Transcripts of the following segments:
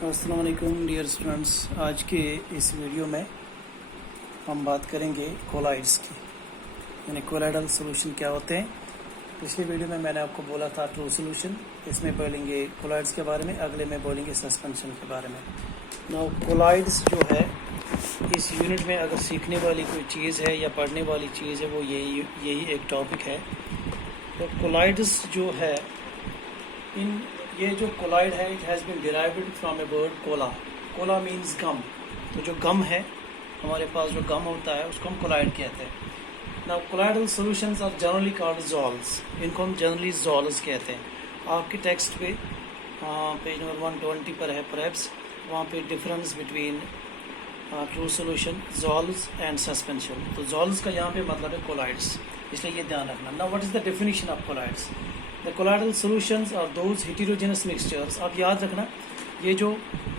अस्सलाम वालेकुम dear students. आज के इस वीडियो में हम बात करेंगे कोलाइड्स की, यानी कोलाइडल सोल्यूशन क्या होते हैं। पिछले वीडियो में मैंने आपको बोला था ट्रू सोल्यूशन, इसमें बोलेंगे कोलाइड्स के बारे में, अगले में बोलेंगे सस्पेंशन के बारे में। नाउ कोलाइड्स जो है इस यूनिट में अगर सीखने वाली कोई चीज़ है या पढ़ने वाली चीज़ है वो यही एक टॉपिक है। तो कोलाइड्स जो है ये जो कोलाइड है it has been derived from a word kolla. Kolla means gum. तो जो गम है, हमारे पास जो गम होता है उसको हम कोलाइड कहते हैं। Now colloidal solutions are generally called sols, इनको हम जनरली ज़ोल्स कहते हैं। आपके टेक्स्ट पे पेज नंबर 120 पर है परहैप्स, वहाँ पे difference between true solution, sols and suspension. तो ज़ोल्स का यहाँ पे मतलब है कोलाइड्स, इसलिए ये ध्यान रखना। Now what is the definition of colloids? The colloidal solutions are those heterogeneous mixtures. आप याद रखना, ये जो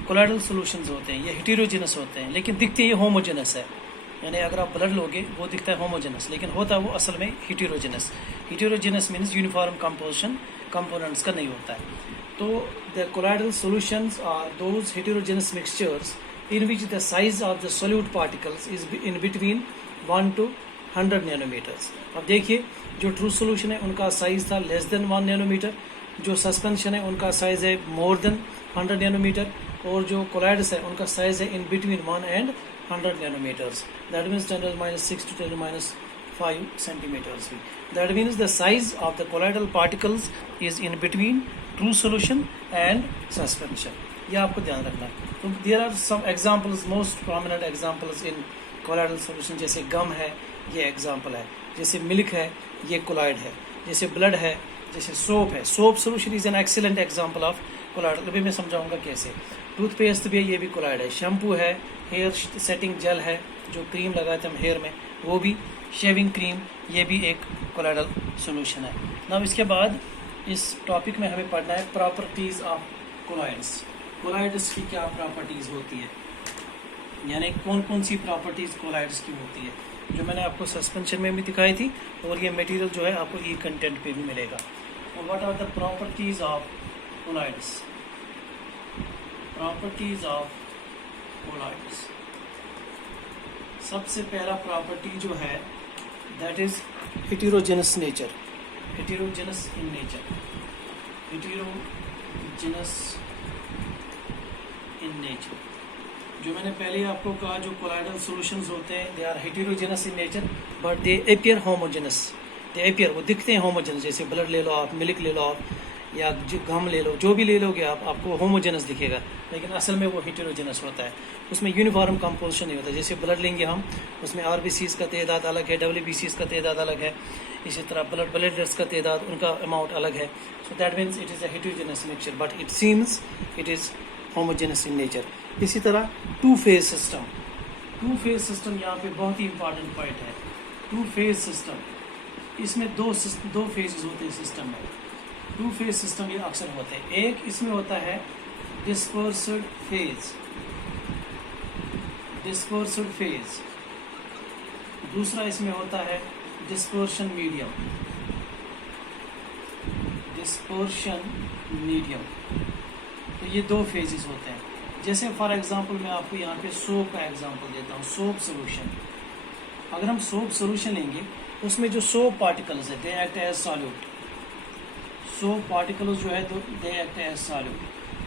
कोलाइडल सॉल्यूशंस होते हैं ये हेटेरोजेनस होते हैं, लेकिन दिखते ये होमोजेनस है। यानी अगर आप ब्लड लोगे वो दिखता है होमोजेनस, लेकिन होता है वो असल में heterogeneous. Heterogeneous means uniform composition components का नहीं होता है। तो the colloidal solutions are those heterogeneous mixtures in which the size of the solute particles is in between 1 to 100 nanometers. अब देखिए, जो ट्रू सोल्यूशन है उनका साइज था लेस देन 1 नैनोमीटर, जो सस्पेंशन है उनका साइज है मोर देन 100 नैनोमीटर, और जो कोलाइड्स है उनका साइज है in between 1 and 100 nanometres. That means 10⁻⁶ to 10⁻⁵ centimetres भी। That means the size of the colloidal particles is in between true solution and suspension. ये आपको ध्यान रखना है। तो there are some examples, most prominent examples in colloidal solution. जैसे gum है, ये एग्जांपल है। जैसे मिल्क है, ये कोलाइड है। जैसे ब्लड है, जैसे सोप है। Soap solution is an excellent example of colloidal. अभी मैं समझाऊंगा कैसे। टूथपेस्ट भी है, ये भी कोलाइड है। शैम्पू है, हेयर सेटिंग जेल है, जो क्रीम लगाते हैं हम हेयर में, वो भी। शेविंग क्रीम, ये भी एक कोलाइडल सॉल्यूशन है। नाउ इसके बाद इस टॉपिक में हमें पढ़ना है प्रॉपर्टीज ऑफ कोलाइड्स। कोलाइड्स की क्या प्रॉपर्टीज़ होती है, यानी कौन कौन सी प्रॉपर्टीज़ कोलाइड्स की होती है, जो मैंने आपको सस्पेंशन में भी दिखाई थी, और ये मटेरियल जो है आपको ई कंटेंट पे भी मिलेगा। और what are the properties of colloids? Properties of colloids, सबसे पहला प्रॉपर्टी जो है that is heterogeneous nature. Heterogeneous in nature, heterogeneous in nature. जो मैंने पहले आपको कहा, जो कोलाइडल सॉल्यूशंस होते हैं they are heterogeneous in nature but they appear homogeneous. They appear, वो दिखते हैं होमोजेनस। जैसे ब्लड ले लो आप, मिल्क ले लो आप, या जो गम ले लो, जो भी ले लोगे आप, आपको होमोजेनस दिखेगा, लेकिन असल में वो हेटेरोजेनस होता है। उसमें यूनिफॉर्म कंपोजिशन नहीं होता। जैसे ब्लड लेंगे हम, उसमें RBCs का तादाद अलग है, WBCs का तादाद अलग है। इसी तरह ब्लड प्लेटलेट्स का तादाद, उनका अमाउंट अलग है। So that means it is a heterogeneous mixture but it seems it is homogeneous in nature. इसी तरह to phase system. To phase system यहाँ पे बहुत ही इंपॉर्टेंट पॉइंट है। टू फेज सिस्टम, इसमें दो फेजेस होते हैं सिस्टम में। टू फेज सिस्टम ये अक्सर होते हैं। एक इसमें होता है डिस्पर्स्ड फेज, डिस्पर्स्ड फेज। दूसरा इसमें होता है डिस्पर्शन मीडियम, डिस्पर्शन मीडियम। तो ये दो फेजेस होते हैं। जैसे फॉर एग्जांपल मैं आपको यहाँ पे सोप का एग्जांपल देता हूँ। सोप सोल्यूशन, अगर हम सोप सोल्यूशन लेंगे, उसमें जो सोप पार्टिकल्स है they act as solute. Soap particles जो है they act as solute,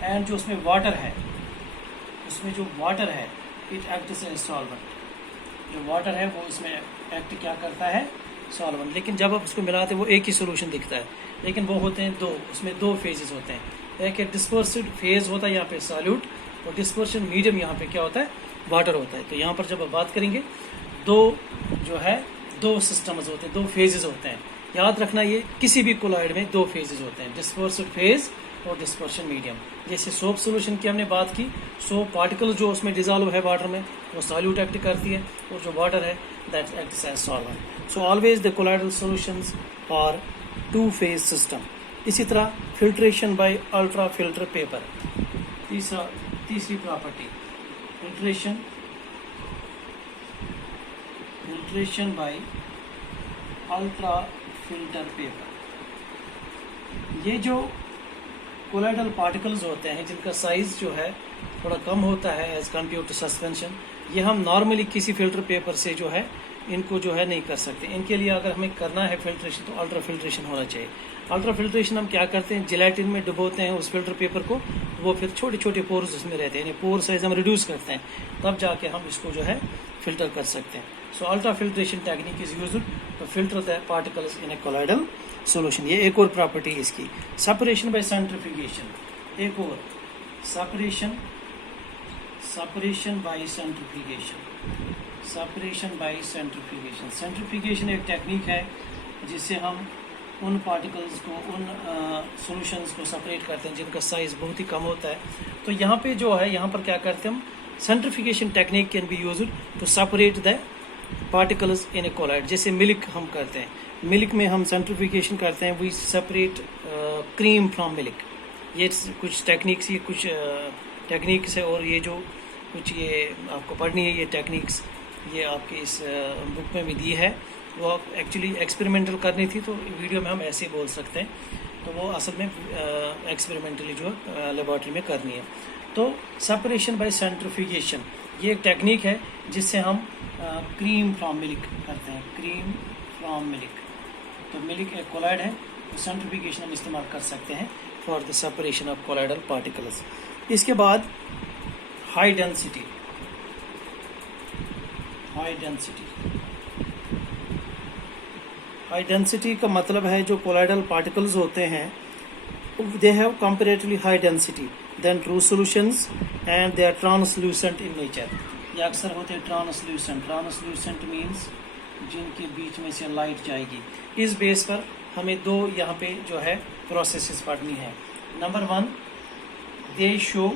and जो उसमें वाटर है, उसमें जो वाटर है इट एक्ट्स एज सॉल्वेंट। जो वाटर है वो उसमें एक्ट क्या करता है? सॉल्वेंट। लेकिन जब आप उसको मिलाते हैं वो एक ही सोल्यूशन दिखता है, लेकिन वो होते हैं दो, उसमें दो फेजेस होते हैं। एक डिस्पर्स्ड फेज होता है यहाँ पे सॉल्यूट, और डिस्पर्शन मीडियम यहाँ पे क्या होता है? वाटर होता है। तो यहाँ पर जब आप बात करेंगे, दो सिस्टम्स होते हैं, दो फेजेस होते हैं। याद रखना, ये किसी भी कोलाइड में दो फेजेस होते हैं, डिस्पर्स्ड फेज और डिस्पर्शन मीडियम। जैसे सोप सोल्यूशन की हमने बात की, सोप पार्टिकल जो उसमें डिजॉल्व है वाटर में, वो सॉल्यूट एक्ट करती है, और जो वाटर है that acts as solvent. So always the colloidal solutions are two phase system. इसी तरह filtration by ultra filter paper, तीसरी property, filtration by ultra filter paper. ये जो कोलाइडल पार्टिकल्स होते हैं जिनका साइज जो है थोड़ा कम होता है एज कम्पेयर टू सस्पेंशन। ये हम नॉर्मली किसी फिल्टर पेपर से जो है इनको जो है नहीं कर सकते। इनके लिए अगर हमें करना है फिल्ट्रेशन तो अल्ट्रा फिल्ट्रेशन होना चाहिए। अल्ट्रा फिल्ट्रेशन हम क्या करते हैं, जिलेटिन में डुबोते हैं उस फिल्टर पेपर को, वो फिर छोटे छोटे पोर्स उसमें रहते हैं, पोर साइज हम रिड्यूस करते हैं, तब जाके हम इसको जो है फिल्टर कर सकते हैं। So ultra filtration technique is used to filter the particles in a colloidal solution. ये एक और प्रॉपर्टी है इसकी। सेपरेशन बाय सेंट्रीफ्यूगेशन, एक और separation by centrifugation, separation by centrifugation. Centrifugation एक टेक्निक है जिससे हम उन पार्टिकल्स को, उन सॉल्यूशंस को सेपरेट करते हैं जिनका साइज़ बहुत ही कम होता है। तो यहाँ पे जो है, यहाँ पर क्या करते हैं हम, centrifugation technique can be used to separate the particles in a colloid. जैसे मिल्क हम करते हैं, मिल्क में हम सेंट्रीफ्यूगेशन करते हैं, we separate cream from milk. ये कुछ टेक्निक्स, ये कुछ टेक्निक्स है, और ये जो कुछ ये आपको पढ़नी है ये टेक्निक्स, ये आपके इस बुक में भी दी है। वो एक्चुअली एक्सपेरिमेंटल करनी थी तो वीडियो में हम ऐसे बोल सकते हैं, तो वो असल में एक्सपेरिमेंटली जो लेबॉर्ट्री में करनी है। तो सेपरेशन बाय सेंट्रीफ्यूगेशन ये एक टेक्निक है जिससे हम क्रीम फ्रॉम मिल्क करते हैं, क्रीम फ्रॉम मिल्क। तो मिल्क एक कोलॉइड है, तो सेंट्रीफ्यूगेशन हम इस्तेमाल कर सकते हैं for the separation of colloidal particles. इसके बाद हाई डेंसिटी, हाई डेंसिटी का मतलब है जो कोलॉइडल पार्टिकल्स होते हैं they have comparatively high density than true solutions and they are translucent in nature. ये अक्सर होते हैं ट्रांसल्यूसेंट। ट्रांसल्यूसेंट मीन्स जिनके बीच में से लाइट जाएगी। इस बेस पर हमें दो यहाँ पे जो है प्रोसेसेस पढ़नी है। नंबर 1, दे शो,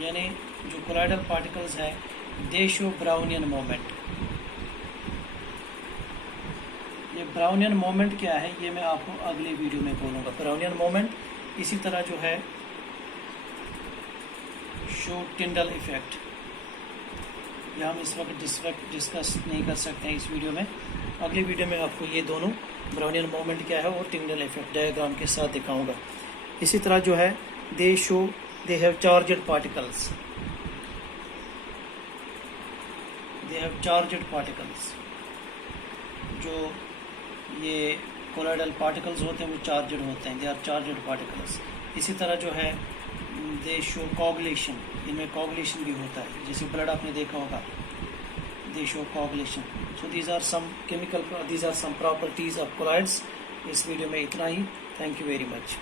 यानी जो कोलॉइडल पार्टिकल्स है दे शो ब्राउनियन मोमेंट। ये ब्राउनियन मोमेंट क्या है ये मैं आपको अगले वीडियो में बोलूँगा। ब्राउनियन मोमेंट इसी तरह जो है शो टिंडल इफेक्ट, यह हम इस वक्त डिस्कस नहीं कर सकते हैं इस वीडियो में। अगले वीडियो में आपको ये दोनों ब्राउनियन मोमेंट क्या है और टिंडल इफेक्ट डायग्राम के साथ दिखाऊंगा। इसी तरह जो है they show they have charged particles, they have charged particles. जो ये कोलॉइडल पार्टिकल्स होते हैं वो चार्जड होते हैं, दे आर चार्जड पार्टिकल्स। इसी तरह जो है दे शो कोगुलेशन, इनमें कोगुलेशन भी होता है, जैसे ब्लड आपने देखा होगा, they show coagulation. So these are some chemical, these are some properties of colloids. इस वीडियो में इतना ही। Thank you very much.